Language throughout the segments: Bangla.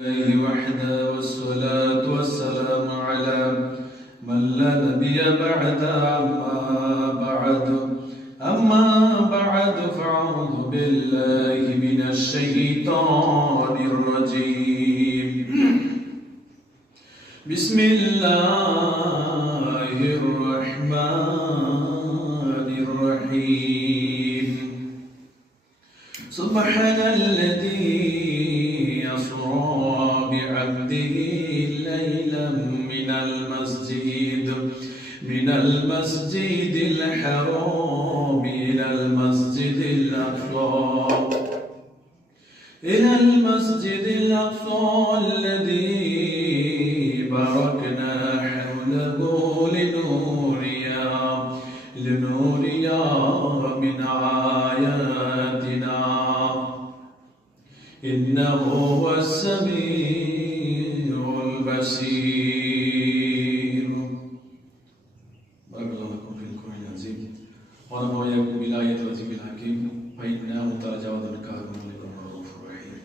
وحده والصلاة والسلام على من لا نبي بعد أما بعد فأعوذ بالله من الشيطان الرجيم بسم الله الرحمن الرحيم سبحان الذي أسرى بعبده ليلا من المسجد الحرام إلى المسجد الأقصى الذي باركنا حوله لنوريا من آياتنا إنه هو السميع البصير. بارك الله لكم في القرآن العظيم ونفعني وإياكم بالآيات والذكر الحكيم فإنه تجاوز الكافرون لكم رؤوف رحيم.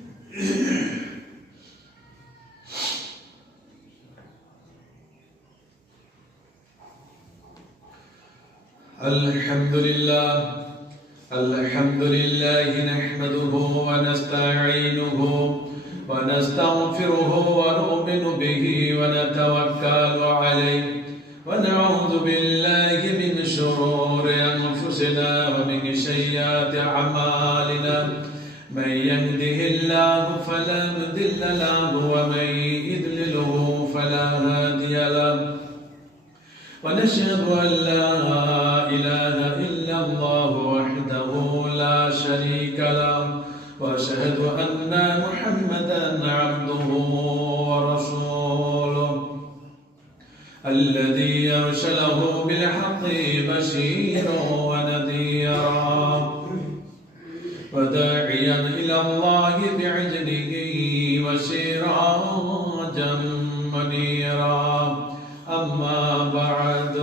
الحمد لله نحمده ونستعينه ونستغفره ونؤمن به ونتوكل عليه ونعوذ بالله من شرور أنفسنا ومن سيئات أعمالنا من يهده الله فلا مضل له ومن يضلله فلا هادي له ونشهد أن لا إله إلا الله وحده لا شريك له وأشهد أن محمدا عبده ورسوله الذي أرسله بالحق بشيرا ونذيرا وداعيا إلى الله بإذنه وسراجا منيرا. أما بعد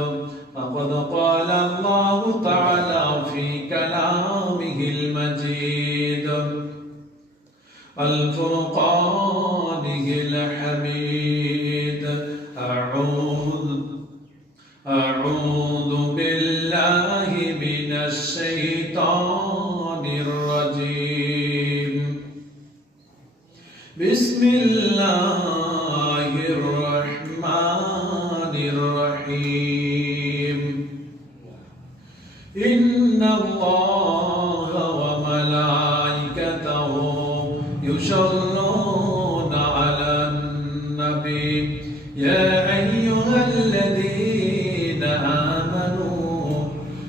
فقد قال الله تعالى في كلامه المجيد الفرقانه الحميد أعوذ بالله من الشيطان الرجيم بسم الله الرحمن الرحيم إن الله وملائكته يصلون على النبي يا أيها الذين آمنوا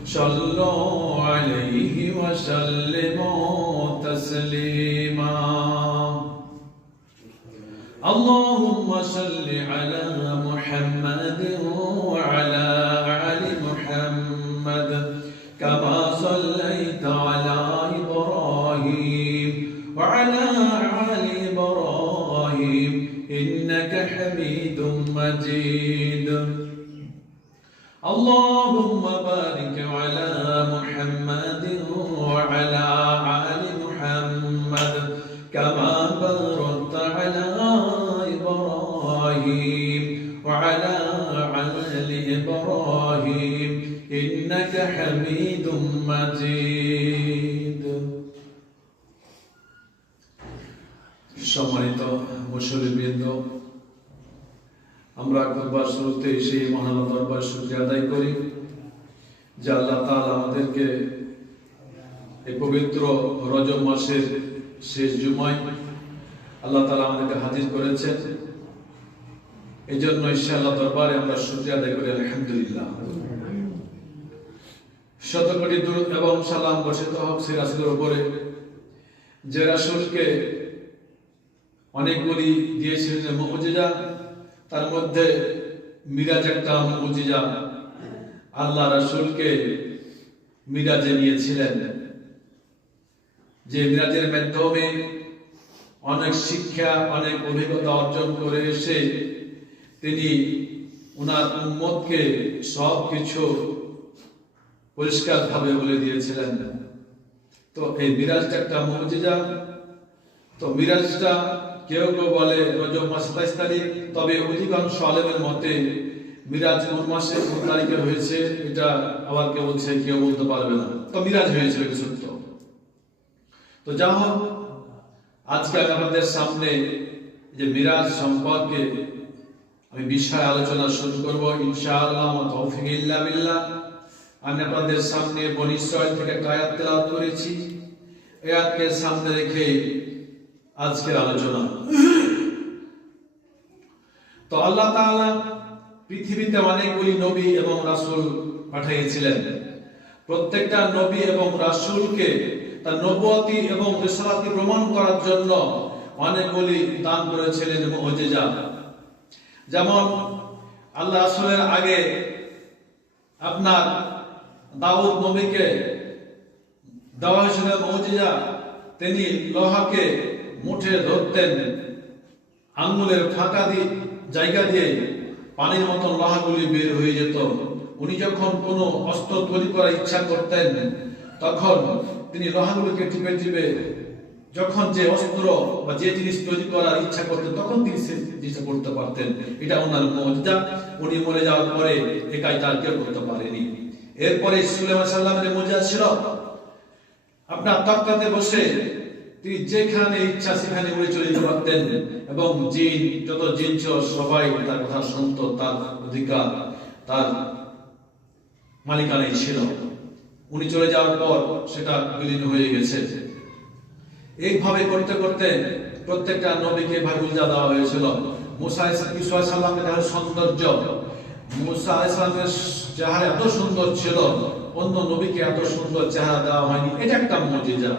صلوا عليه وسلموا تسليما. اللهم صل على محمد وعلى آل محمد كما صليت على إبراهيم وعلى آل إبراهيم إنك حميد مجيد. اللهم بارك على محمد وعلى آل محمد كما باركت على إبراهيم وعلى آل إبراهيم إنك حميد مجيد. সম্মানিত মুসল্লিবৃন্দ, আমরা খুতবার শুরুতে সেই মহান দরবার শুকরিয়া আদায় করি যে আল্লাহ তাআলা আমাদেরকে এই পবিত্র রজব মাসের শেষ জুমায় আল্লাহ তাআলা আমাদেরকে হাজির করেছেন। এই জন্য ইনশাআল্লাহ দরবারে আমরা শুকরিয়া আদায় করি আলহামদুলিল্লাহ। শত কোটি দুরূদ এবং সালাম বর্ষিত হোক সেই রাসূলের উপরে যে রাসূলকে অনেকগুলি দিয়েছিলেন মুজিজা, তার মধ্যে মিরাজ একটা মুজিজা। আল্লাহ রাসূলকে মিরাজে নিয়েছিলেন, যে মিরাজের মাধ্যমে অনেক শিক্ষা অনেক অভিজ্ঞতা অর্জন করে এসে তিনি ওনার উম্মতকে সব কিছু পরিষ্কারভাবে বলে দিয়েছিলেন। তো এই মিরাজটা একটা মুজিজা। তো মিরাজটা কেউ কেউ বলে রজব মাস 27 তারিখ, তবে অধিকাংশ আলেমের মতে মিরাজ কোন মাসে কোন তারিখে হয়েছে এটা আবার কেউ বলছে, কেউ বলতে পারবে না। তো মিরাজ হয়েছে, এটা সত্য। তো যা হোক, আজকে আপনাদের সামনে যে মিরাজ সম্পর্কে আমি বিষয় আলোচনা শুরু করব ইনশাআল্লাহ। তৌফিক ইল্লা বিল্লাহ। আমি আপনাদের সামনে বনী ইসরাঈল থেকে একটা আয়াত তেলাওয়াত করেছি। এই আয়াতকে সামনে রেখে আজকের আলোচনা। তো আল্লাহ তাআলা পৃথিবীতে অনেকগুলি নবী এবং রাসূল পাঠিয়েছিলেন। প্রত্যেকটা নবী এবং রাসূলকে তার নবুয়তি এবং রিসালাতি প্রমাণ করার জন্য অনেকগুলি দান করেছিলেন মুজিজা। যেমন আল্লাহ রাসূলের আগে আপনার দাউদ নবীকে দেওয়া হয়েছিল মুজিজা। তিনি লোহাকে মুঠে ধরতেন, আঙ্গুলের ফাঁকা দিয়ে জায়গা দিয়ে পানির মতন লোহাগুলি বের হয়ে যেত। উনি যখন কোনো অস্ত্র তৈরি করার ইচ্ছা করতেন, তখন তিনি লোহাগুলোকে টিপে টিপে যখন যে অস্ত্র বা যে জিনিস তৈরি করার ইচ্ছা করতেন, তখন তিনি সে জিনিসটা করতে পারতেন। এটা ওনার মুজিজা। উনি মরে যাওয়ার পরে এই কাজটা কেউ করতে পারেনি। এরপরে সুলাইমান সাল্লামের মুজিজা ছিল আপনার তক্তাতে বসে তিনি যেখানে ইচ্ছা সেখানে উড়ে চলে যেতে পারতেন, এবং জিন, যত জিন ছিল সবাই তার কথা শুনত। তার অধিকার, তার মালিকানাই ছিল। উনি চলে যাওয়ার পর সেটা বিলীন হয়ে গেছে। এইভাবে করতে করতে প্রত্যেকটা নবীকে ভাগুজা দেওয়া হয়েছিল। মুসা আলাইহিস সালামের দেহের সৌন্দর্য, মুসা আলাইহিস সালামের চেহারা এত সুন্দর ছিল, অন্য নবীকে এত সুন্দর চেহারা দেওয়া হয়নি। এটা একটা মুজিজা।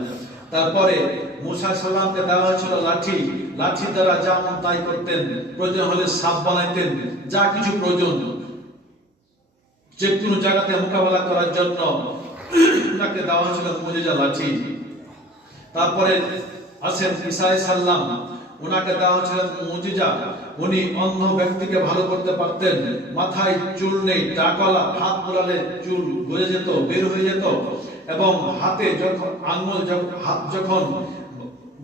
তারপরে মুসা আলাইহিস সালামকে দেওয়া হয়েছিল লাঠি। লাঠি দ্বারা যা মন তাই করতেন। প্রয়োজন হলে সাপ বানাইতেন, যা কিছু প্রয়োজন যে কোনো জায়গাতে মোকাবেলা করার জন্য তাকে দেওয়া হয়েছিল মুজিজা লাঠি। তারপরে আছেন ঈসা আলাইহিস সালাম, ওনাকে দেওয়া হয়েছিল মুজিজা। উনি অন্ধ ব্যক্তিকে ভালো করতে পারতেন। মাথায় চুল নেই, টাকলা, হাত বুলালে চুল গড়ে যেত, বের হয়ে যেত। এবং হাতে যখন আঙ্গুল, হাত যখন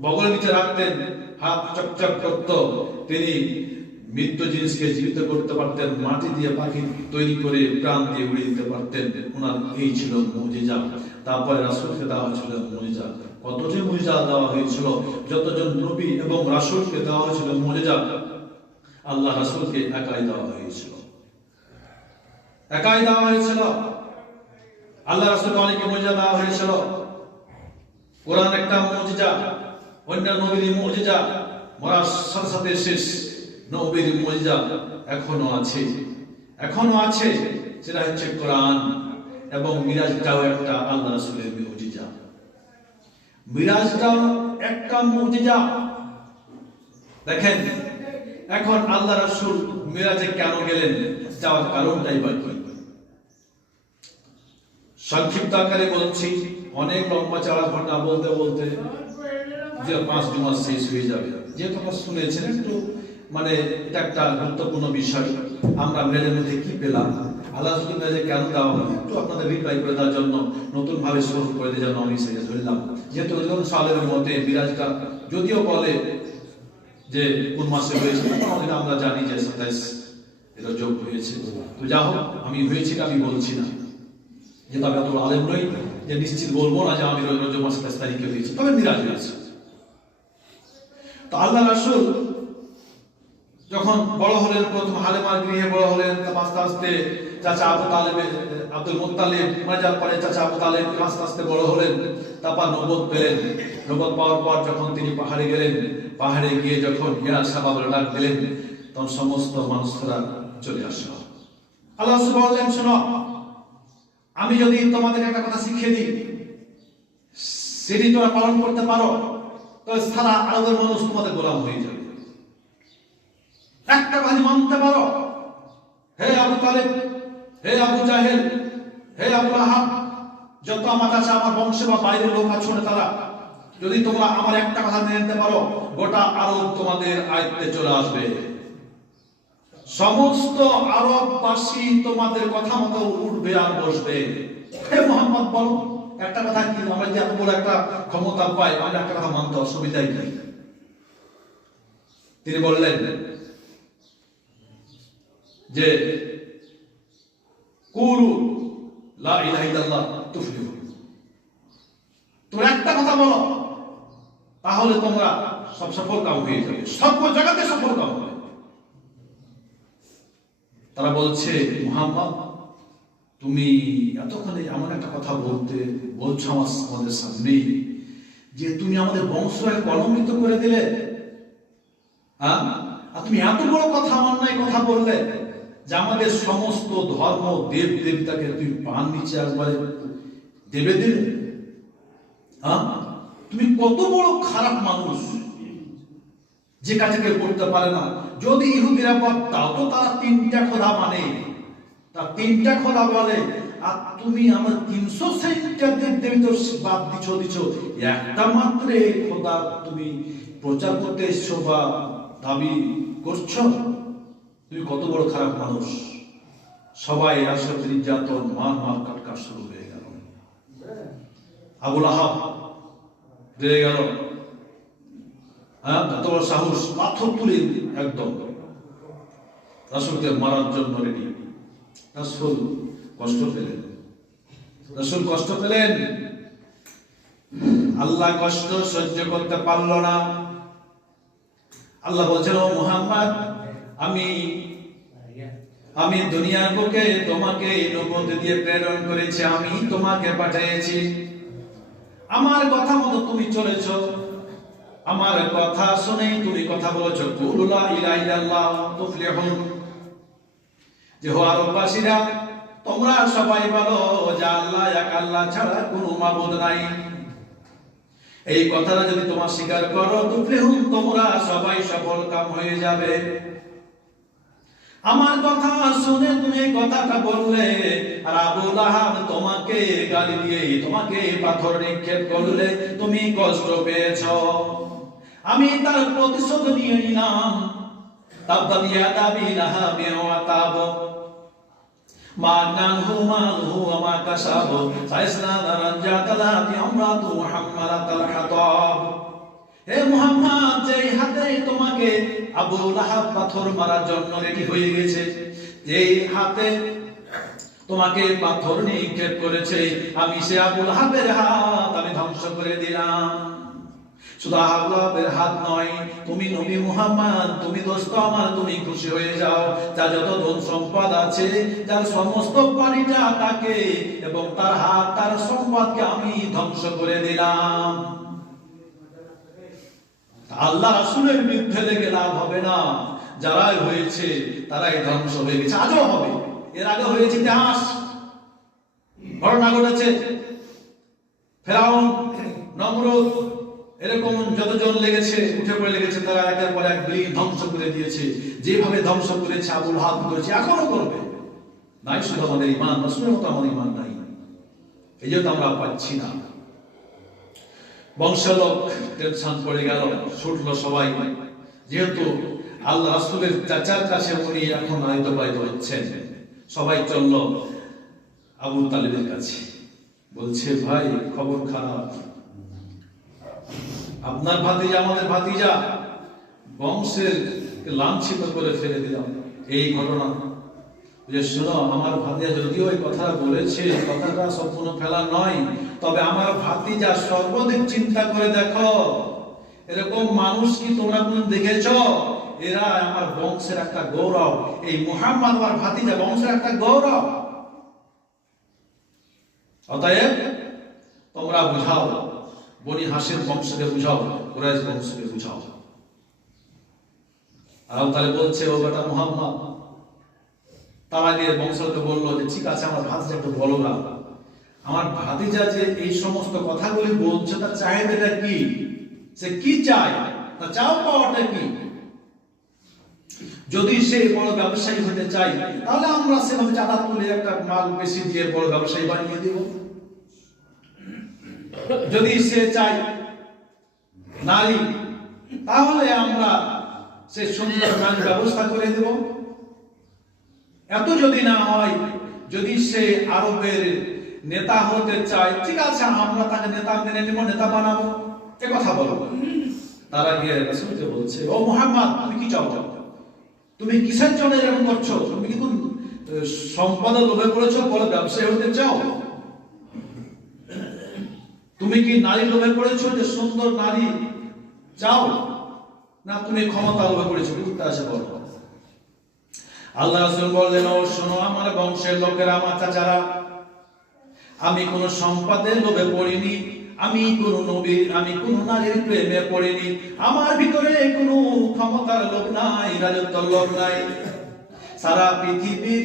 বগলের নিচে রাখতেন, হাত চকচক করত। তিনি মৃত জিনিসকে জীবিত করতে পারতেন। মাটি দিয়ে পাখি তৈরি করে প্রাণ দিয়ে উড়িয়ে দিতে পারতেন। ওনার এই ছিল মুজিজা। তারপরে রাসূলকে দেওয়া হয়েছিল মুজিজা। কতটি মুজিজা দেওয়া হয়েছিল! যতজন নবী এবং রাসূলকে দেওয়া হয়েছিল মুজিজা, আল্লাহ রাসূলকে একাই দেওয়া হয়েছিল। একাই দেওয়া হয়েছিল। আল্লাহ রাসূলকে অনেক মুজিজা দেওয়া হয়েছিল। কোরআন একটা মুজিজা, অন্য নবীর মুজিজা মরার সাথে সাথে শেষ। নবীর মুজিজা এখনো আছে, এখনো আছে। সেটা হচ্ছে কোরআন। এবং মিরাজটাও একটা আল্লাহ রাসূলের মুজিজা। মিরাজটাও একটা মুজিজা। দেখেন, এখন আল্লাহ রাসূল মিরাজে কেন গেলেন, যাওয়ার কারণটাই বা কি? সংক্ষিপ্ত আকারে বলছি, অনেক লম্বা চড়া ঘটনা বলতে বলতে যে 5 মাস শেষ হয়ে যাবে। যেহেতু আপনারা শুনেছেন, একটু মানে এটা একটা গুরুত্বপূর্ণ বিষয়। আমরা মিরাজের মধ্যে কি পেলাম, আল্লাহ রাসূল মিরাজে কেন দেওয়া হলো, একটু আপনাদের রিপ্লাই করে দেওয়ার জন্য, নতুন ভাবে শুরু করে দেওয়ার জন্য আমি সেটা ধরলাম। যেহেতু অধিকাংশ সালের মধ্যে মিরাজটা যদিও বলে যে কোন মাসে হয়েছে, আমরা জানি যে 27 এটা যোগ হয়েছে। তো যা হোক, আমি হয়েছে আমি বলছি না, যেহেতু আমি এত আলেম নই যে নিশ্চিত বলবো না যে আমি রজব মাস 27 তারিখে হয়েছে, তবে মিরাজ হয়েছে। তো আল্লাহ রাসূল যখন বড় হলেন, প্রথম হালেমার গৃহে বড় হলেন, আস্তে আস্তে চাচা আবু তালেব, আব্দুল মুত্তালিব মারা যাওয়ার পরে চাচা আবু তালেব আস্তে আস্তে বড় হলেন। তারপর নবুয়ত পেলেন। নবুয়ত পাওয়ার পর যখন তিনি পাহাড়ে গেলেন, পাহাড়ে গিয়ে যখন ইয়া শাবাব ডাক দিলেন, তখন সমস্ত মানুষরা চলে আসলো। আল্লাহ রাসূল বললেন, শোনো, আমি যদি তোমাদের একটা কথা শিখিয়ে দিই, সেটি তোমরা পালন করতে পারো, তাহলে সারা আরবের মানুষ তোমাদের গোলাম হয়ে যাবে। একটা কথা মানতে পারো, হে আবু তালেব, হে আবু জাহেল, হে আবু লাহাব, যত আমার কাছে আমার বংশ বা বাইরের লোক আছে তারা, যদি তোমরা আমার একটা কথা মেনে নিতে পারো, গোটা আরব তোমাদের আয়ত্তে চলে আসবে। সমস্ত আরববাসী তোমাদের কথা মতো উঠবে আর বসবে। হে মুহাম্মদ, বলো একটা কথা কি, আমরা যে এত বড় একটা ক্ষমতা পাই, আমরা একটা কথা মানতে অসুবিধা কি? তিনি বললেন যে কুলু লা ইলাহা ইল্লাল্লাহ তুফলিহু, তোমরা একটা কথা বলো তাহলে তোমরা সব সফল কাম হয়ে যাবে, সব জায়গাতে সফল কাম হবে। তারা বলছে, মুহাম্মদ তুমি এতক্ষণে এমন একটা কথা বলছো আমাদের সামনে যে তুমি আমাদের বংশকে কলঙ্কিত করে দিলে, আর তুমি এত বড় কথা, অন্যায় কথা বললে যে আমাদের সমস্ত ধর্ম দেব দেবতাকে তুমি পান নিচে একবারে দেবে দিলে। তুমি কত বড় খারাপ মানুষ যে কাজকে করতে পারে না। যদি ইহুদিরা তাও তো তারা তিনটা খোদা মানে, তার তিনটা খোদা বলে, আর তুমি আমার 360টা দেব দেবী তো বাদ দিচ্ছ, একটা মাত্র খোদা তুমি প্রচার করতে এসছো বা দাবি করছো। তুমি কত বড় খারাপ মানুষ। সবাই আসলে নির্যাতন, মার কাটকাট শুরু হয়ে গেল। আবু লাহাব বেড়ে গেল, এত বড় সাহস, পাথর তুলে একদম রাসূলকে মারার জন্য রেডি। রাসূল কষ্ট পেলেন, আল্লাহ কষ্ট সহ্য করতে পারল না। আল্লাহ বলছেন, ও মুহাম্মদ, আমি দুনিয়ার বুকে তোমাকে নবুয়ত দিয়ে প্রেরণ করেছি, আমি তোমাকে পাঠিয়েছি, আমার কথা মতো তুমি চলেছো, আমার কথা শুনেই তুমি কথা বলেছো। কুলু লা ইলাহা ইল্লাল্লাহ তুফলিহুন, যে হে আরববাসীরা তোমরা সবাই বলো যে আল্লাহ এক, আল্লাহ ছাড়া কোনো মাবুদ নাই। এই কথাটা যদি তোমরা স্বীকার করো, তুফলিহুন, তোমরা সবাই সফল কাম হয়ে যাবে। আমার কথা শুনে তুমি এই কথাটা বললে, আর আবু লাহাব তোমাকে গালি দিয়ে তোমাকে পাথর নিক্ষেপ করলে, তুমি কষ্ট পেয়েছ, আমি তার প্রতিশোধ নিয়ে নিলাম। তাব্বাত ইয়াদা আবি লাহাবিন ওয়া তাব, মা নাহু মালহু ওয়া মা কাসাব, সায়াসলা নারান যাতা লাহাবি আমরাতু মুহাম্মাদাতাল হাতাব। হে মুহাম্মদ, যেই হাতে তোমাকে আবু লাহাব পাথর মারার জন্য রেডি হয়ে গেছে, যেই হাতে তোমাকে পাথর নিক্ষেপ করেছে, আমি সে আবু লাহাবের হাত আমি ধ্বংস করে দিলাম। শুধু আবু লাহাবের হাত নয়, তুমি নবী মুহাম্মদ, তুমি দোস্ত আমার, তুমি খুশি হয়ে যাও। যার যত ধন সম্পদ আছে, যার সমস্ত পানিটা তাকে এবং তার হাত, তার সম্পদকে আমি ধ্বংস করে দিলাম। আল্লাহ রাসূলের বিরুদ্ধে লেগে লাভ হবে না, যারাই হয়েছে তারাই ধ্বংস হয়ে গেছে, আজও হবে। এর আগে হয়েছে ইতিহাস, ঘটনা ঘটেছে, ফেরাউন, নমরুদ, এরকম যতজন লেগেছে, উঠে পড়ে লেগেছে, তারা একের পর এক বিলীন ধ্বংস করে দিয়েছে। যেভাবে ধ্বংস করেছে, আবু লাহাব করেছে, এখনো করবে। নাই শুধু আমাদের ঈমান, রাসূলের মতো আমাদের ঈমান নাই, এই জন্য আমরা পাচ্ছি না। বংশলোক টেনশন পড়ে গেল, ছুটলো সবাই, যেহেতু আল্লাহ রাসূলের চাচার কাছে উনি এখন আয়তবায়িত হচ্ছেন। সবাই চলল আবু তালিবের কাছে, বলছে, ভাই খবর খারাপ, আপনার ভাতিজা আমাদের ভাতিজা, বংশের লাঞ্ছিত করে ফেলে দিলাম। এই ঘটনা যে শোনো, আমার ভাতিজা যদিও ওই কথা বলেছে, কথাটা সম্পূর্ণ ফেলা নয়, তবে আমার ভাতিজা সর্বাধিক চিন্তা করে দেখো, এরকম মানুষ কি তোমরা কোন দেখেছো? এরা আমার বংশের একটা গৌরব, এই মুহাম্মদ আমার ভাতিজা বংশের একটা গৌরব। অতএব তোমরা বুঝাও, বনি হাশিম বংশকে বুঝাও, কুরাইশ বংশকে বুঝাও। আর তাহলে বলছে, ও বেটা মুহাম্মদ, তার আগে বংশকে বললো যে ঠিক আছে, আমার ভাতিজা একটু বলো না, আমার ভাতিজা যে এই সমস্ত কথাগুলি বলছে, তার চাহিদাটা কি, সে কি চায়, তার চাও পাওয়াটা কি? যদি সে বড় ব্যবসায়ী হতে চায়, তাহলে আমরা সেভাবে চাঁদা তুলে একটা মাল বেশি দিয়ে বড় ব্যবসায়ী বানিয়ে দেব। যদি সে চায় নারী, তাহলে আমরা সে সুন্দর নারীর ব্যবস্থা করে দেব। এত যদি না হয়, যদি সে আরবের নেতা হতে চায়, ঠিক আছে, আমরা তাকে নেতা মেনে নেব, নেতা বানাবো, এ কথা বলবো। তারা গিয়ে রাসূলকে বলছে, ও মুহাম্মদ, তুমি কি চাও? তুমি কিসের জন্য এরকম করছো? তুমি কি সম্পদের লোভে পড়েছো, বলে ব্যবসায়ী হতে চাও? তুমি কি নারী লোভে পড়েছো, যে সুন্দর নারী চাও? না তুমি ক্ষমতা লোভে পড়েছো? উত্তর আসে বলো। আল্লাহ রাসূল বললেন, ও শোনো আমার বংশের লোকেরা, আমার চাচারা, আমি কোন সম্পদের লোভে পড়িনি, আমি কোন নবীর, আমি কোন নারীর প্রেমে পড়িনি, আমার ভিতরে কোনো ক্ষমতার লোভ নাই, রাজত্বের লোভ নাই। সারা পৃথিবীর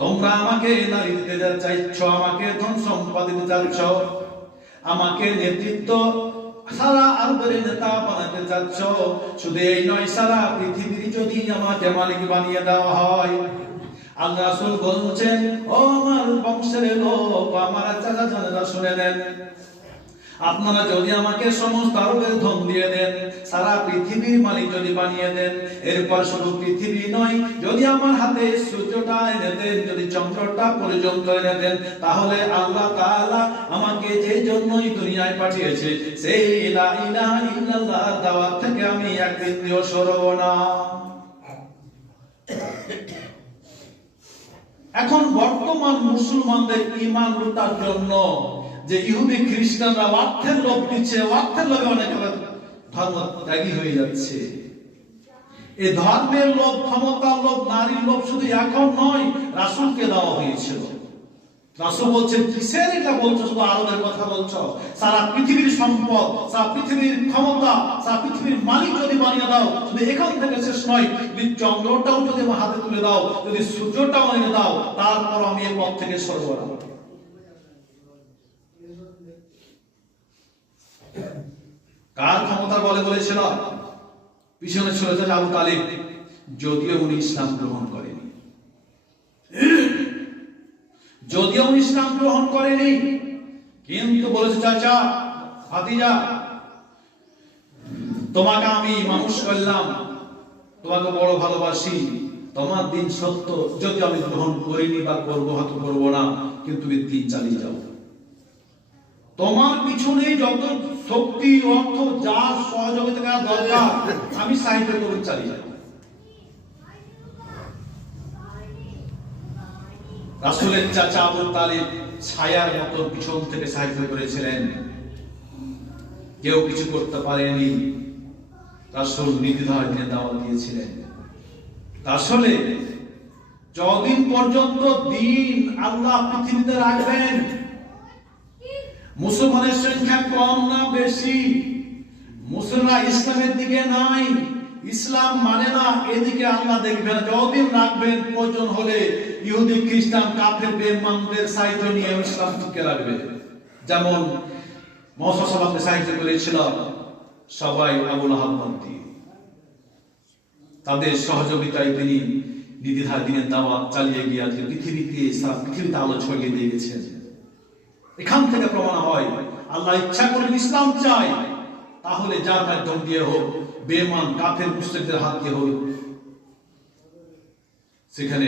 তোমরা আমাকে নারী দিতে চাইছ, আমাকে ধন সম্পদ দিতে চাইছ, আমাকে নেতৃত্ব, সারা আরবের নেতা বানাতে চাচ্ছ। শুধু এই নয়, সারা পৃথিবীর যদি আমাকে মালিক বানিয়ে দেওয়া হয়। আল্লাহ রাসূল বলছেন, ও আমার বংশের লোক, আমার চাচা জানেরা শুনে নেন, আপনারা যদি আমাকে সমস্ত আরবের ধন দিয়ে দেন, সারা পৃথিবীর মালিক যদি বানিয়ে দেন, এরপর শুধু পৃথিবী নয়, যদি আমার হাতে সূর্যটা এনে দেন, যদি চন্দ্রটা পর্যন্ত এনে দেন, তাহলে আল্লাহ তাআলা আমাকে যে জন্যই দুনিয়ায় পাঠিয়েছে, সেই লা ইলাহা ইল্লাল্লাহ দাওয়াত থেকে আমি এক বিন্দুও সরব না। এখন বর্তমান মুসলমানদের ঈমান লুটার জন্য যে ইহুদি খ্রিস্টানরা অর্থের লোভ দিচ্ছে, অর্থের লোভে অনেক ধর্ম ত্যাগী হয়ে যাচ্ছে। এই ধর্মের লোভ, ক্ষমতার লোভ, নারীর লোভ শুধু এখন নয়, রাসূলকে দেওয়া হয়েছিল। রাসূল বলছেন, কিসের এটা বলছো? শুধু আরবের কথা বলছো? সারা পৃথিবীর সম্পদ, সারা পৃথিবীর ক্ষমতা, সারা পৃথিবীর মালিক যদি বানিয়ে দাও, শুধু এখান থেকে শেষ নয়, যদি চন্দ্রটাও যদি আমার হাতে তুলে দাও, যদি সূর্যটাও এনে দাও, তারপর আমি এই পথ থেকে সরব না। কার ক্ষমতা বলে বলেছিল? পিছনে ছিল আবু তালিব, যদিও উনি ইসলাম গ্রহণ করেনি, যদিও উনি ইসলাম গ্রহণ করেনি, কিন্তু বলেছে, চাচা, ভাতিজা, তোমাকে আমি মানুষ করলাম, তোমাকে বড় ভালোবাসি, তোমার দিন সত্য, যদি আমি গ্রহণ করিনি বা করবো, হয়তো করবো না, কিন্তু তুমি দিন চালিয়ে যাও। তোমার পিছনে যত শক্তি, অর্থ, যা সহযোগিতা দরকার, আমি সাহায্য করে চালিয়ে যাব। রাসূলের চাচা আবু তালিব ছায়ার মতো পিছন থেকে সাহায্য করেছিলেন, কেউ কিছু করতে পারেনি। রাসূল নির্দ্বিধায় দাওয়াত দিয়েছিলেন। আসলে যতদিন পর্যন্ত দিন আল্লাহ পৃথিবীতে রাখবেন, মুসলমানের সংখ্যা কম না বেশি, মুসলমান ইসলামের দিকে নাই, ইসলাম মানে না, এদিকে আল্লাহ দেখবেন। যতদিন রাখবেন, প্রয়োজন হলে ইহুদি, খ্রিস্টান, কাফের, বেঈমানদের সাহায্য নিয়ে ইসলাম টিকে রাখবে। যেমন মুহাম্মদ সাল্লাল্লাহু আলাইহি ওয়াসাল্লামকে সাহায্য করেছিল সবাই আবু লাহাব পন্থী, তাদের সহযোগিতায় তিনি নির্দ্বিধায় দিনের দাওয়াত চালিয়ে গিয়ে আজকে পৃথিবীতে, সারা পৃথিবীতে আলো ছড়িয়ে দিয়ে গেছেন। এখান থেকে প্রমাণ হয়, আল্লাহ ইচ্ছা করলে ইসলাম চায়, তাহলে যার মাধ্যম দিয়ে হোক, বেঈমান, কাফের, মুশরিকদের হাত দিয়ে হোক, সেখানে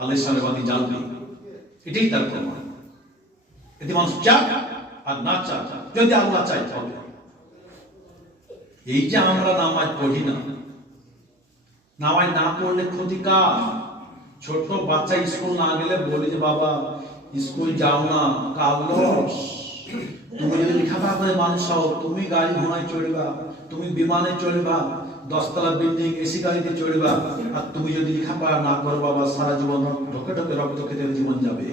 আল্লাহর সামনে জ্বালবে। এটাই তার প্রমাণ। এতে মানুষ চাক আর না চাক, যদি আল্লাহ চাই তবে। এই যে আমরা নামাজ পড়ি না, নামাজ না পড়লে ক্ষতি কার? ছোট বাচ্চা স্কুল না গেলে বলে যে বাবা স্কুল যাও না, কাল লস। তুমি যদি লেখাপড়া করে মানুষ হও, তুমি গাড়ি ঘোড়ায় চড়বা, তুমি বিমানে চড়বা, 10 তলা বিল্ডিং, এসি গাড়িতে চড়বা, আর তুমি যদি লেখাপড়া না করো, বাবা সারা জীবন ঢোকে ঢোকে রক্ত খেতে জীবন যাবে।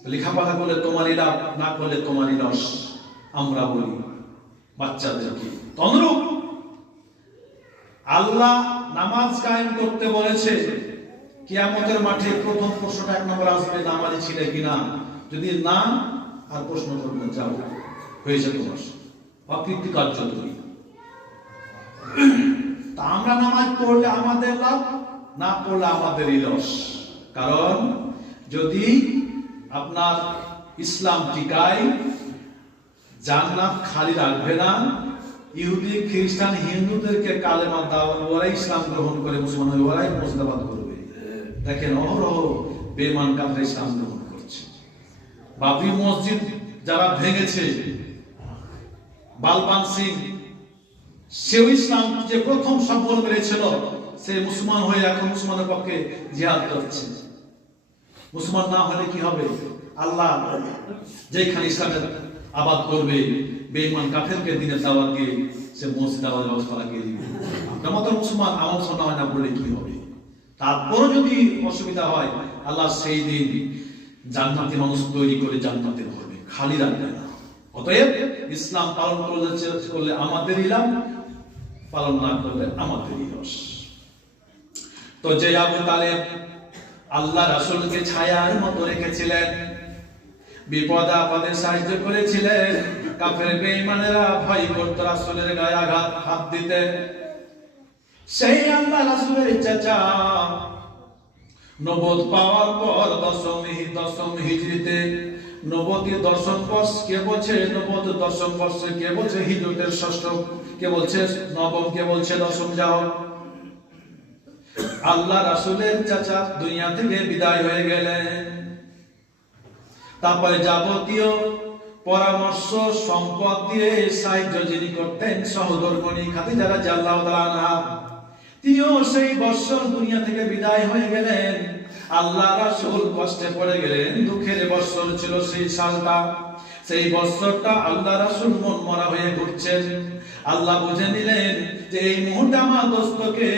লেখাপড়া করলে তোমারই লাভ, না করলে তোমারই লস, আমরা বলি বাচ্চাদেরকে। তন্দ্রুপ আল্লাহ নামাজ কায়েম করতে বলেছে। কিয়ামতের মাঠে প্রথম প্রশ্নটা 1 নম্বর আসবে, নামাজি ছিলে কিনা। যদি না, আর প্রশ্ন করবে, যাও, হয়েছে তোমার অকৃতকার্য তুমি। তা আমরা নামাজ পড়লে আমাদের লাভ, না পড়লে আমাদেরই লস। কারণ যদি আপনার ইসলাম টিকায়, জান্নাত খালি রাখবে না। ইহুদি, খ্রিস্টান, হিন্দুদেরকে কালেমা দাও, ওরাই ইসলাম গ্রহণ করে মুসলমান হয়ে ওরাই মুর্শিদাবাদ করবে। দেখেন অহরহ বেঈমান কাফের ইসলাম গ্রহণ করছে। বাবরি মসজিদ যারা ভেঙেছে, বালবান সিং সেও ইসলাম যে প্রথম সফল করেছিল, সে মুসলমান হয়ে এখন মুসলমানের পক্ষে জিহাদ করছে। মুসলমান না হলে কি হবে? আল্লাহ যেখানে ইসলামের আবাদ করবে, বেঈমান কাফেরকে দিনের দাওয়াত দিয়ে সে মসজিদ আবাদ ব্যবস্থা লাগিয়ে দিবে। আপনার মতো মুসলমান আমার মুসলমান হয় না বলে কি হবে? তারপরও যদি অসুবিধা হয়, আল্লাহ সেই দিন জান্নাতি মানুষ তৈরি করে জান্নাতে ভরবে, খালি রাখবে না। অতএব ইসলাম পালন করলে আমাদেরই লাভ, পালন না করলে আমাদেরই লস। তো যে আবু তালেব আল্লাহ রাসূলকে ছায়ার মতো রেখেছিলেন, বিপদ আপদে সাহায্য করেছিলেন, কাফের বেঈমানেরা ভয় করত রাসূলের গায়ে আঘাত হাত দিতে, সেই আল্লাহ রাসূলের চাচা নবুয়ত পাওয়ার পর দশম হিজরিতে, নবুয়তের দশম বর্ষ কে বলছে নবুয়ত দশম বর্ষ, কে বলছে হিজরতের ষষ্ঠ, কে বলছে নবম, কে বলছে দশম, যাও আল্লাহ রাসূলের চাচা দুনিয়া থেকে বিদায় হয়ে গেলেন। তারপরে যাবতীয় পরামর্শ সম্পদ দিয়ে সাহায্য যিনি করতেন সহধর্মিণী খাদিজা রাদিয়াল্লাহু তাআলা আনহা, তিনিও সেই বৎসর দুনিয়া থেকে বিদায় হয়ে গেলেন। আল্লাহ রাসূল কষ্টে পড়ে গেলেন, দুঃখের বৎসর ছিল সেই সালটা। সেই বৎসরটা আল্লাহ রাসূল মন মরা হয়ে ঘুরছেন। আল্লাহ বুঝে নিলেন যে এই মুহূর্তে আমার দোস্তকে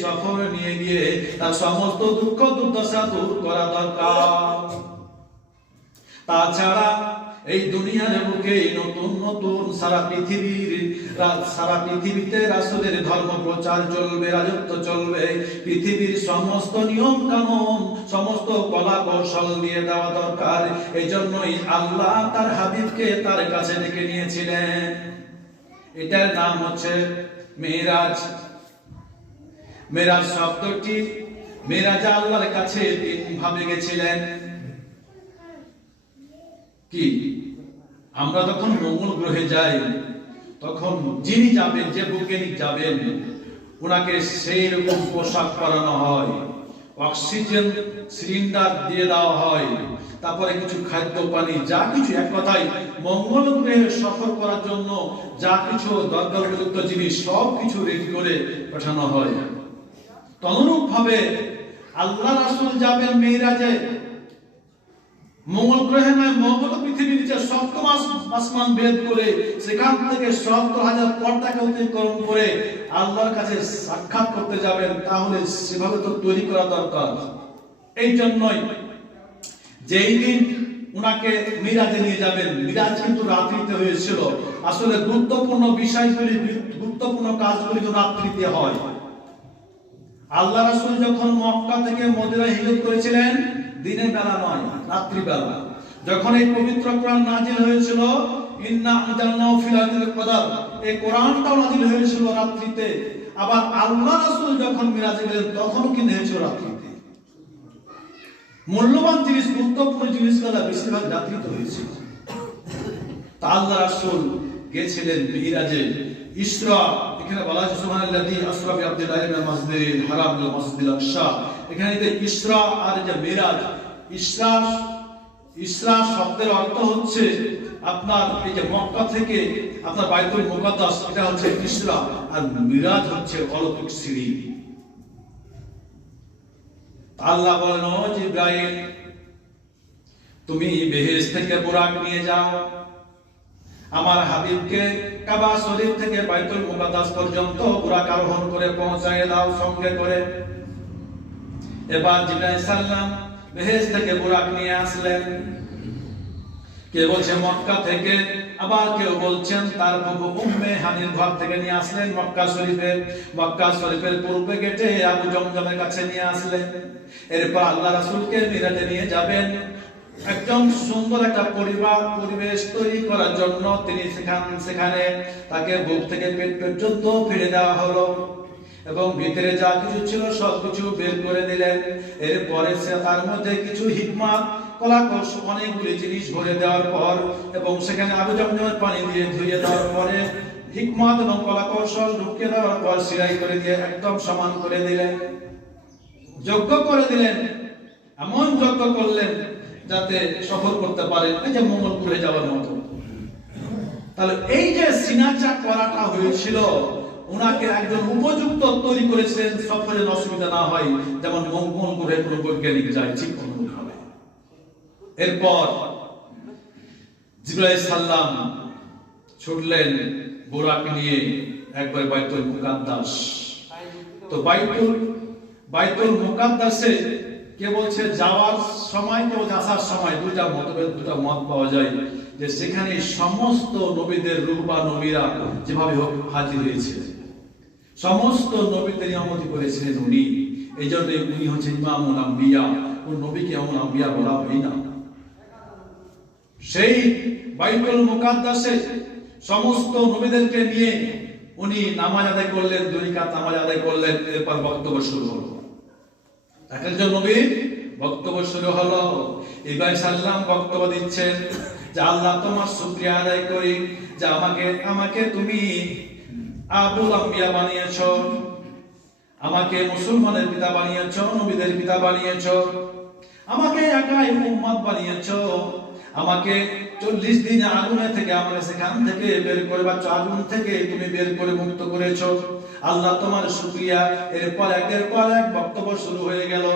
সফরে নিয়ে গিয়ে তার সমস্ত দুঃখ দুর্দশা দূর করা দরকার। তাছাড়া এই দুনিয়ার বুকে নতুন নতুন সারা পৃথিবীতে রাসূলের ধর্ম প্রচার চলবে, রাজত্ব চলবে। পৃথিবীর সমস্ত নিয়ম কানুন, সমস্ত কলা কৌশল দিয়ে দেওয়া দরকার। এই জন্যই আল্লাহ তার হাবিবকে তার কাছে ডেকে নিয়েছিলেন। এটার নাম হচ্ছে মেরাজ। মেরাজ শব্দটি, মেরাজ আল্লাহর কাছে তিন ভাবে গেছিলেন। কি আমরা যখন মঙ্গল গ্রহে যাই, তখন যিনি যাবেন, যে বৈজ্ঞানিক যাবেন, ওনাকে সেই রকম পোশাক পরানো হয়, অক্সিজেন সিলিন্ডার দিয়ে দেওয়া হয়, তারপরে কিছু খাদ্য পানি, যা কিছু, এক কথায় মঙ্গল গ্রহে সফর করার জন্য যা কিছু দরকার উপযুক্ত জিনিস সব কিছু রেডি করে পাঠানো হয়। তদনুরূপ ভাবে আল্লাহ রাসূল যাবেন মেরাজে, মঙ্গল গ্রহে নয়, মঙ্গল পৃথিবীর নিচে সপ্তম আসমান ভেদ করে সেখান থেকে ৭০,০০০ পর্দাকে অতিক্রম করে আল্লাহর কাছে সাক্ষাৎ করতে যাবেন। তাহলে সেভাবে তো তৈরি করা দরকার। এই জন্যই যেই দিন উনাকে মিরাজে নিয়ে যাবেন, মিরাজ কিন্তু রাত্রিতে হয়েছিল। আসলে গুরুত্বপূর্ণ বিষয়গুলি, গুরুত্বপূর্ণ কাজগুলি তো রাত্রিতে হয়। আল্লাহ রাসূল যখন মক্কা থেকে মদিনায় হিজরত করেছিলেন, দিনের বেলা নয়, রাত্রি বেলা। যখন এই পবিত্র কোরআন নাজিল হয়েছিল, ইন্না আনজালনাহু ফি লাইলাতুল কদর, এই কোরআনটাও নাজিল হয়েছিল রাত্রিতে। আবার আল্লাহ রাসূল যখন মিরাজে গেলেন, তখনও কিন্তু হয়েছিল রাত্রিতে। মূল্যবান জিনিস, গুরুত্বপূর্ণ জিনিসগুলো বেশিরভাগ রাত্রিতে হয়েছিল। তা আল্লাহ রাসূল গেছিলেন মিরাজে। ইসরা, এখানে বলা আছে সুবহানাল্লাযী আসরা বিআবদিহি মিনাল মাসজিদিল হারাম ইলাল মাসজিদিল আকসা। এখানে যে ইসরা আর যে মিরাজ, ইসরা শব্দের অর্থ হচ্ছে আপনার এই যে মক্কা থেকে আপনার বাইতুল মুকাদ্দাস, এটা হচ্ছে ইসরা, আর মিরাজ হচ্ছে অলৌকিক সিঁড়ি। আল্লাহ বলেন, ও জিবরাইল, তুমি বেহেশত থেকে বুরাক নিয়ে যাও, আমার হাবিবকে কাবা শরীফ থেকে বাইতুল মুকাদ্দাস পর্যন্ত বুরাক আরোহণ করে পৌঁছায় দাও সঙ্গে করে। এবার জিবরাইল সাল্লাম বেহেশত থেকে বুরাক নিয়ে আসলেন। কে বলছে মক্কা থেকে, আবার কেউ বলছেন তার প্রভু উম্মে হানির ঘর থেকে নিয়ে আসলেন মক্কা শরীফের পূর্বে গেটে আবু জমজমের কাছে নিয়ে আসলেন। এরপর আল্লাহ রাসূলকে মিরাজে নিয়ে যাবেন। একদম সুন্দর একটা পরিবেশ তৈরি করার জন্য তিনি সেখানে তাকে বুক থেকে পেট পর্যন্ত ফিরে দেওয়া হলো এবং ভিতরে যা কিছু ছিল সবকিছু বের করে দিলেন। এরপরে তার মধ্যে কিছু হিকমত, কলাকৌশল, অনেকগুলি জিনিস ভরে দেওয়ার পর এবং সেখানে আবু জমজমের পানি দিয়ে ধুয়ে দেওয়ার পরে হিকমত এবং কলাকৌশল ঢুকিয়ে দেওয়ার পর সিলাই করে দিয়ে একদম সমান করে দিলেন, যোগ্য করে দিলেন। এমন যোগ্য করলেন যাতে সফর করতে পারেন, এই যে মঙ্গল গ্রহে যাওয়ার মতো। তাহলে এই যে সিনাচা করাটা হয়েছিল, উনাকে একজন উপযুক্ত তৈরি করেছিলেন, সফরের অসুবিধা না হয়, যেমন মঙ্গল গ্রহে কোনো বৈজ্ঞানিক যায় ঠিক অনুরূপভাবে। এরপর জিবরাইল সাল্লাম ছুটলেন বুরাক নিয়ে একবার বাইতুল মুকাদ্দাস। তো বাইতুল মুকাদ্দাসে কে বলছে যাওয়ার সময়, কেউ আসার সময়, দুটা মত পাওয়া যায় যে সেখানে সমস্ত নবীদের রূহ বা নবীরা যেভাবে হোক হাজির হয়েছে, সমস্ত নবীদের নিয়ামত করেছিলেন উনি। এই জন্য উনি হচ্ছেন ইমামুল আম্বিয়া। কোন নবীকে ইমামুল আম্বিয়া বলা হয় না। সেই বাইতুল মুকাদ্দাসে সমস্ত নবীদেরকে নিয়ে উনি নামাজ আদায় করলেন, 2 রাকাত নামাজ আদায় করলেন। এরপর বক্তব্য শুরু হলো। একজন নবীর বক্তব্য শুরু হলো। ইব্রাহিম সাল্লাম বক্তব্য দিচ্ছেন যে আল্লাহ তোমার শুকরিয়া আদায় করি যে আমাকে তুমি আবুল আম্বিয়া বানিয়েছো, আমাকে মুসলমানের পিতা বানিয়েছো, নবীদের পিতা বানিয়েছো, আমাকে একাই উম্মত বানিয়েছো, আমাকে 40 দিন আগুনে থেকে আমাকে সেখান থেকে বের করে বা আগুন থেকে তুমি বের করে মুক্ত করেছো। আল্লাহ তোমার শুকরিয়া। এরপর একের পর এক বক্তব্য শুরু হয়ে গেল।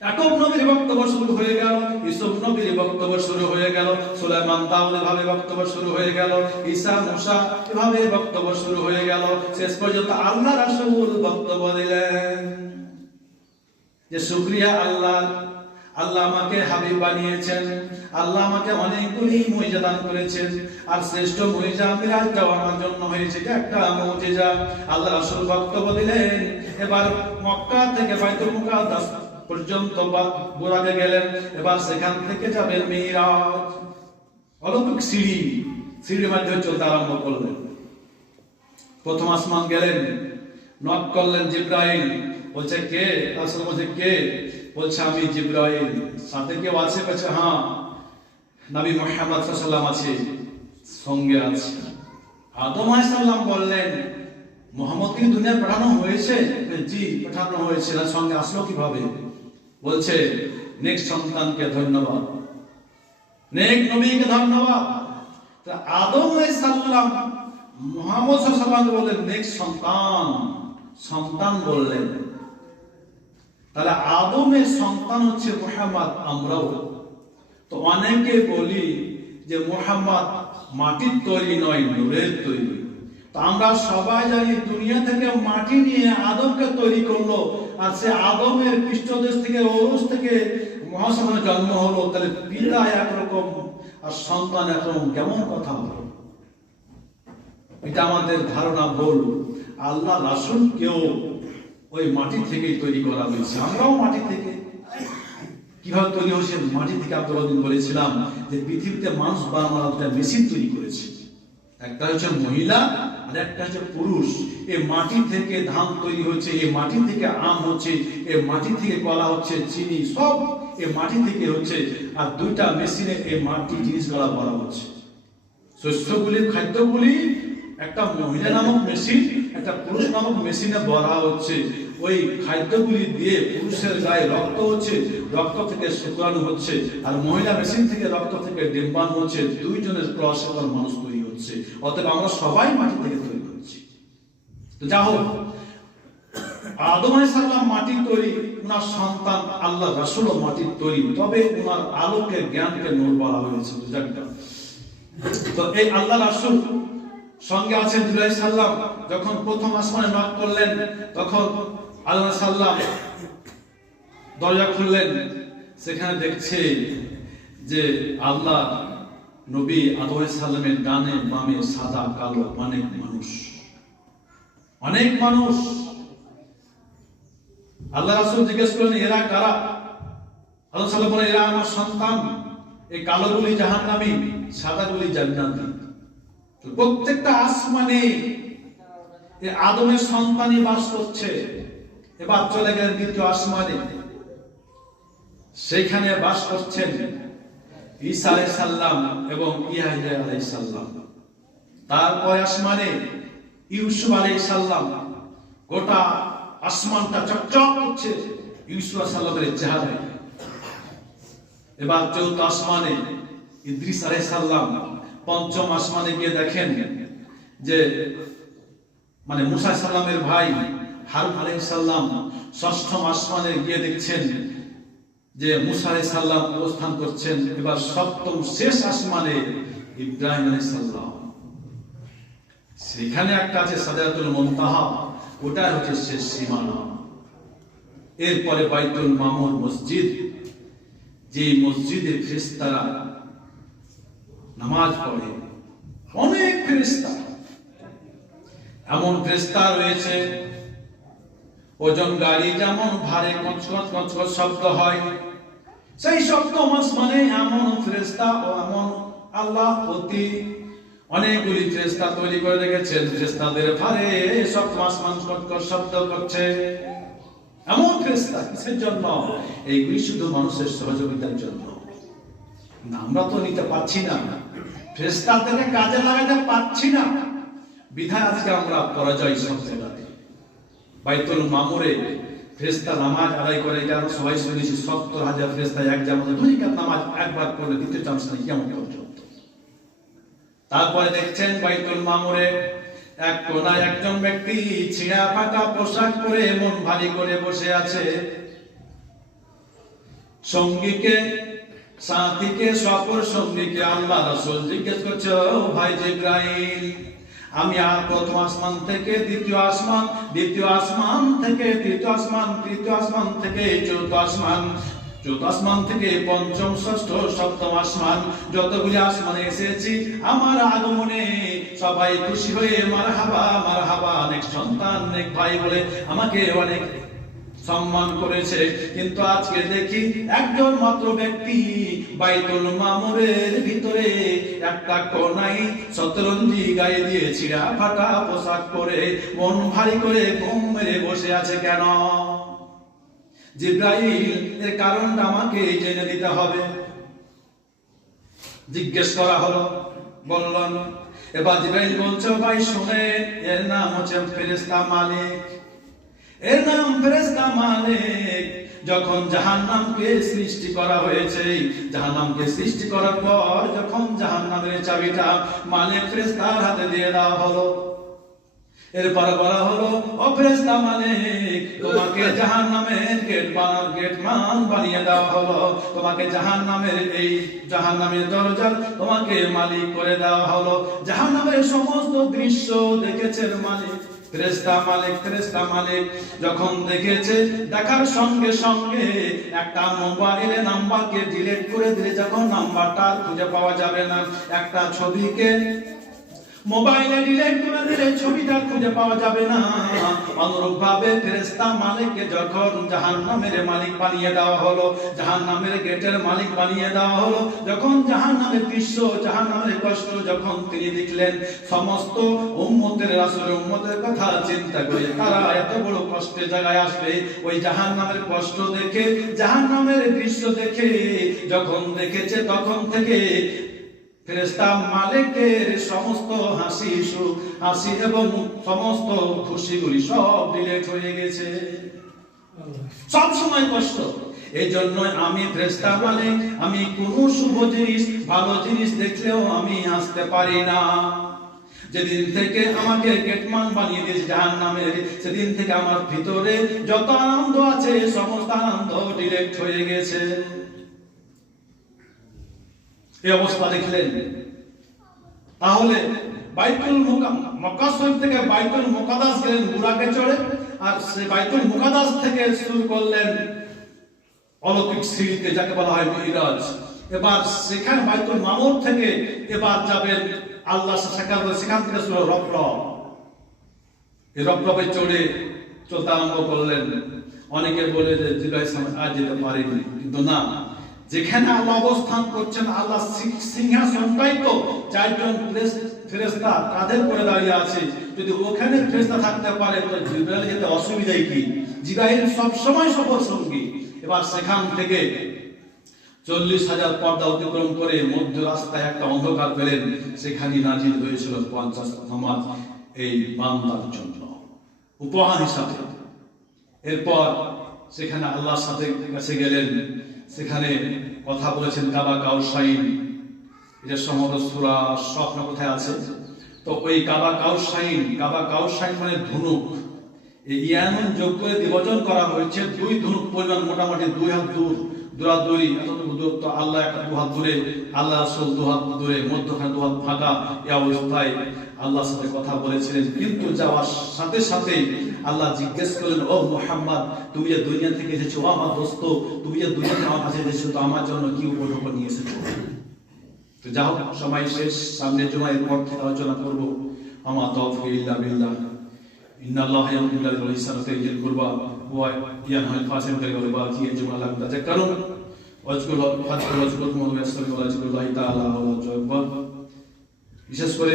ইয়াকুব নবীর বক্তব্য শুরু হয়ে গেল, ইউসুফ নবীর বক্তব্য শুরু হয়ে গেল, সুলাইমান দাউদ এভাবে বক্তব্য শুরু হয়ে গেল, ঈসা মুসা এভাবে বক্তব্য শুরু হয়ে গেল। শেষ পর্যন্ত আল্লাহ রাসূল বক্তব্য দিলেন যে শুকরিয়া আল্লাহ, আল্লাহ আমাকে হাবিব বানিয়েছেন, আল্লাহ আমাকে অনেকগুলি মুজিজা দান করেছেন, আর শ্রেষ্ঠ মুজিজা মিরাজটাও আমার জন্য হয়েছে, একটা মুজিজা। আল্লাহ রাসূল বক্তব্য দিলেন। এবার মক্কা থেকে বাইতুল মুকাদ্দাস পর্যন্ত বুরাকে গেলেন। এবার সেখান থেকে যাবেন মিরাজ। অলৌকিক সিঁড়ির মাধ্যমে চলতে আরম্ভ করলেন। প্রথম আসমান গেলেন, নক করলেন জিবরাইল। বলছে কে? রাসূল বলছে কে? বলছে আমি জিবরাইল। সাথে কেউ আছে? বলছে হ্যাঁ, নবী মুহাম্মদ সাল্লাল্লাহু আলাইহি ওয়াসাল্লাম আছে, সঙ্গে আছে। আদম আলাইহিস সালাম বললেন মুহাম্মদকে দুনিয়ায় পাঠানো হয়েছে? জি পাঠানো হয়েছে। আর সঙ্গে আসলো কিভাবে? বলছে নেক সন্তানকে ধন্যবাদ, নেক নবীকে ধন্যবাদ। আদম আলাইহিস সালাম মুহাম্মদ সাল্লাল্লাহু আলাইহি ওয়াসাল্লাম বললেন নেক সন্তান বললেন। তাহলে আদমের সন্তান হচ্ছে মুহাম্মদ, আমরাও। তো অনেকে বলি যে মুহাম্মদ মাটির তৈরি নয়, নূরের তৈরি। তো আমরা সবাই জানি দুনিয়া থেকে মাটি নিয়ে আদমকে তৈরি করলো, আর সে আদমের পৃষ্ঠদেশ থেকে ওরস থেকে মহাসমানের জন্ম হলো। তাহলে পিতা একরকম আর সন্তান একরকম, কেমন কথা হলো? এটা আমাদের ধারণা ভুল। আল্লাহ রাসূলকেও ওই মাটি থেকেই তৈরি করা হয়েছে, আমরাও মাটি থেকে। কিভাবে তৈরি হয়েছে? মাটি থেকে আপনাদের বলেছিলাম যে পৃথিবীতে মানুষ বানানোর একটা মেশিন তৈরি করেছে। একটা হচ্ছে মহিলা আর একটা হচ্ছে পুরুষ। এই মাটি থেকে ধান তৈরি হচ্ছে, এই মাটি থেকে আম হচ্ছে, এই মাটি থেকে কলা হচ্ছে, চিনি সব এই মাটি থেকে হচ্ছে। আর 2টা মেশিনে এই মাটি জিনিসগুলো করা হচ্ছে। শস্যগুলি, খাদ্যগুলি একটা মহিলা নামক মেশিন, একটা পুরুষ নামক মেশিনে ভরা হচ্ছে। ওই খাদ্যগুলি দিয়ে পুরুষের গায়ে রক্ত হচ্ছে, রক্ত থেকে শুক্রাণু হচ্ছে, আর মহিলা মেশিন থেকে রক্ত থেকে ডিম্বাণু হচ্ছে। 2 জনের ক্রসে মানুষ তৈরি হচ্ছে। অতএব আমরা সবাই মাটি থেকে তৈরি হচ্ছি। তো যা হোক, আদম আলাইহিস সালাম মাটির তৈরি, ওনার সন্তান আল্লাহ রাসূলও মাটির তৈরি। তবে ওনার আলোকে, জ্ঞানকে নূর বলা হয়েছে। তো এই আল্লাহ রাসূল সঙ্গে আছেন জিবরাইল সাল্লাম। যখন প্রথম আসমানে নক করলেন, তখন আল্লাহ সাল্লাম দরজা খুললেন। সেখানে দেখছে যে আল্লাহ নবী আদম আলাইহিস সালামের ডানে বামে সাদা কালো অনেক মানুষ। আল্লাহ রাসূল জিজ্ঞেস করলেন এরা কারা? আল্লাহ সাল্লাম বলেন এরা আমার সন্তান। এই কালোগুলি জাহান্নামী, সাদাগুলি জান্নাতি। প্রত্যেকটা আসমানে আদমের সন্তানই বাস করছে। এবার চলে গেলেন দ্বিতীয় আসমানে, সেখানে বাস করছেন ঈসা আলাইহিস সালাম এবং ইয়াহইয়া আলাইহিস সালাম। তারপর আসমানে ইউসুফ আলাইহিস সালাম। গোটা আসমানটা চকচক করছে ইউসুফ আলাইহিস সালামের চেহারায়। এবার চতুর্থ আসমানে ইদ্রিস আলাইহিস সালাম। পঞ্চম আসমানে গিয়ে দেখেন যে মানে মুসা সাল্লামের ভাই হারুন আলাইহিস সালাম ষষ্ঠম আসমানে গিয়ে দেখছেন যে মুসা আলাইহিস সালাম অবস্থান করছেন। এবার সপ্তম শেষ আসমানে ইব্রাহিম আলাইহিস সালাম, সেখানে একটা আছে সাদরাতুল মুনতাহা, ওটা হচ্ছে শেষ সীমানা। এরপরে বাইতুল মামুর মসজিদ, যে মসজিদে ফেরেশতারা নামাজ পড়ে, অনেক ফেরেশতা, এমন ফেরেশতা রয়েছে ওজন গাড়ি যেমন ভারে কচকচ কচকচ শব্দ হয়, সেই শব্দ আসমানে এমন ফেরেশতা ও এমন আল্লাহ অতি অনেকগুলি ফেরেশতা তৈরি করে রেখেছেন। ফেরেশতাদের ভারে শব্দ আসমান কচকচ শব্দ করছে, এমন ফেরেশতা। কিসের জন্য? এইগুলি শুধু মানুষের সহযোগিতার জন্য। আমরা তো নিতে পারছি না, ফেরেশতাদেরকে কাজে লাগাতে পারছি না, বিধায় আজকে আমরা পরাজয় সব জায়গাতে। বাইতুল মামুরে ফেরেশতা নামাজ আদায় করে, এটা আমরা সবাই শুনেছি, 70,000 ফেরেশতা এক জামাতে দুই রাকাত নামাজ একবার পড়লে দ্বিতীয় চান্স নেই কেমন পর্যন্ত। তারপরে দেখছেন বাইতুল মামুরে এক কোনায় একজন ব্যক্তি ছিঁড়া ফাটা পোশাক পরে মন ভারী করে বসে আছে। সঙ্গীকে সাথীকে সফর সঙ্গীকে আল্লাহ রাসূল জিজ্ঞেস করছে, ও ভাই জিবরাইল, আমি আর প্রথম আসমান থেকে দ্বিতীয় আসমান, দ্বিতীয় আসমান থেকে তৃতীয় আসমান, তৃতীয় আসমান থেকে চতুর্থ আসমান, চতুর্থ আসমান থেকে পঞ্চম ষষ্ঠ সপ্তম আসমান, যতগুলি আসমানে এসেছি আমার আগমনে সবাই খুশি হয়ে মারহাবা মারহাবা, অনেক সন্তান অনেক ভাই বলে আমাকে অনেক সম্মান করেছে। কিন্তু আজকে দেখি একজন মাত্র ব্যক্তি বাইতুল মামুরের ভিতরে একটা কোনায় শতরঞ্জি গায়ে দিয়ে ছিঁড়া ফাটা পোশাক পরে মন ভারী করে ঘুম মেরে বসে আছে। কেন? জিবরাইল, এর কারণটা আমাকে জেনে দিতে হবে। জিজ্ঞেস করা হলো, বললাম। এবার জিবরাইল বলছে, ভাই শুনে, এর নাম হচ্ছে ফেরেশতা মালিক, এর নাম ফেরেশতা মালিক। যখন জাহান্নামকে সৃষ্টি করা হয়েছে, জাহান্নামকে সৃষ্টি করার পর যখন জাহান্নামের চাবিটা মালিক ফেরেশতার হাতে দিয়ে দেওয়া হলো, এরপর বলা হলো, ও ফেরেশতা মালিক, তোমাকে জাহান্নামের গেট মান বানিয়ে দেওয়া হলো, তোমাকে জাহান্নামের এই জাহান্নামের দরজা তোমাকে মালিক করে দেওয়া হলো। জাহান্নামের সমস্ত দৃশ্য দেখেছেন মালিক ফেরেশতা মালিক। ফেরেশতা মালিক যখন দেখেছে, দেখার সঙ্গে সঙ্গে একটা মোবাইলে নাম্বারকে ডিলিট করে দিলে যখন নাম্বারটা খুঁজে পাওয়া যাবে না, একটা ছবিকে মোবাইলে ডিলিট করে দিলে ছবিটা খুঁজে পাওয়া যাবে না, অনুরূপ ভাবে ফেরেশতা মালিককে যখন জাহান্নামের মালিক বানিয়ে দেওয়া হলো, জাহান্নামের গেটের মালিক বানিয়ে দেওয়া হলো, যখন জাহান্নামের দৃশ্য জাহান্নামের কষ্ট যখন তিনি দেখলেন, সমস্ত উম্মতের রাসূলের উম্মতের কথা চিন্তা করে তারা এত বড় কষ্টের জায়গায় আসবে, ওই জাহান্নামের কষ্ট দেখে জাহান্নামের দৃশ্য দেখে যখন দেখেছে, তখন থেকে ফেরেশতা মালিকের সমস্ত হাসি এবং সমস্ত খুশিগুলি সব ডিলিট হয়ে গেছে। সব সময় কষ্ট। এই জন্য আমি ফেরেশতা মালিক, আমি কোন শুভ জিনিস ভালো জিনিস দেখলেও আমি হাসতে পারি না। যেদিন থেকে আমাকে গেটমান বানিয়ে দিয়েছে জাহান্নামের, সেদিন থেকে আমার ভিতরে যত আনন্দ আছে সমস্ত আনন্দ ডিলিট হয়ে গেছে। এই অবস্থা দেখলেন। তাহলে বাইতুল মক্কা শরীফ থেকে বাইতুল মুকাদ্দাস গেলেন বুরাকে চড়ে, আর সেই বাইতুল মুকাদ্দাস থেকে শুরু করলেন অলৌকিক সিঁড়িতে, যাকে বলা হয় মিরাজ। এবার সেখানে বাইতুল মামুর থেকে এবার যাবেন আল্লাহর সাথে সাক্ষাৎ করে, সেখান থেকে শুরু রফরফ। এই রফরফে চড়ে চলতে আরম্ভ করলেন। অনেকে বলে যে জিবরাইল আজ যেতে পারেনি, কিন্তু না, যেখানে আল্লাহ অবস্থান করছেন, আল্লাহ সিংহাসনটাই তো চারজন ফেরেশতা কাঁধের করে দাঁড়িয়ে আছে, যদি ওখানে ফেরেশতা থাকতে পারে তো জিবরাইল যেতে অসুবিধা কি? জিবরাইল সব সময় সফর সঙ্গী। এবার সেখান থেকে 40,000 পর্দা অতিক্রম করে মধ্য রাস্তায় একটা অন্ধকার পেলেন, সেখানে নাজিল হয়েছিল 50 নামাজ এই বান্দার জন্য উপহার হিসাবে। এরপর সেখানে আল্লাহর সাথে কাছে গেলেন, সেখানে কথা বলেছেন কাবা কাউসাইন। এটা সমগ্র সূরা স্বপ্ন কোথায় আছে? তো ওই কাবা কাউসাইন মানে ধনুক, এই ইয়ানুন যোগ করে বিভাজন করা হয়েছে। 2 ধনুক পরিমাণ, মোটামুটি 2 হাত দূরাদূরি, এতটুকু দূরত্ব। আল্লাহ একটা 2 হাত দূরে, আল্লাহ রাসূল 2 হাত দূরে, মধ্যখানে 2 হাত ফাঁকা। এই অবস্থায় আল্লাহর সাথে কথা বলেছিলেন। কিন্তু যাওয়ার সাথে সাথে আল্লাহ জিজ্ঞেস করলেন, ও মুহাম্মদ, তুমি যে দুনিয়া থেকে এসেছো, ও আমার দোস্ত, তুমি যে দুনিয়া থেকে আমার কাছে এসেছো, তো আমার জন্য কি উপঢৌকন নিয়ে এসেছো? তো যাও, সময় শেষ, সামনের জুমায় পর থেকে আলোচনা করবো। আমা তাওফিক ইল্লা বিল্লাহ, ইন্নাল্লাহা ইয়ামুরু বিল আদলি ওয়াল ইহসানি ওয়া ইতাইল কুরবা ওয়া ইয়ানহা আনিল ফাহশাই ওয়াল মুনকারি ওয়াল বাগহি ইয়া'ইযুকুম লা'আল্লাকুম তাযাক্কারুন ওয়াজকুরুল্লাহ তাআলা ওয়া আকবার। বিশেষ করে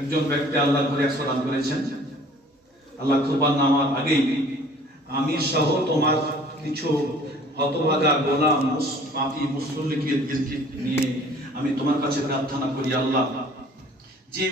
একজন ব্যক্তি আল্লাহর ঘরে 100 দান করেছেন। আল্লাহ খুববান নামার আগেই আমি সহ তোমার কিছু হতভাগা গোলাম পাপী মুসল্লিকে নিয়ে আমি তোমার কাছে প্রার্থনা করি, আল্লাহ যে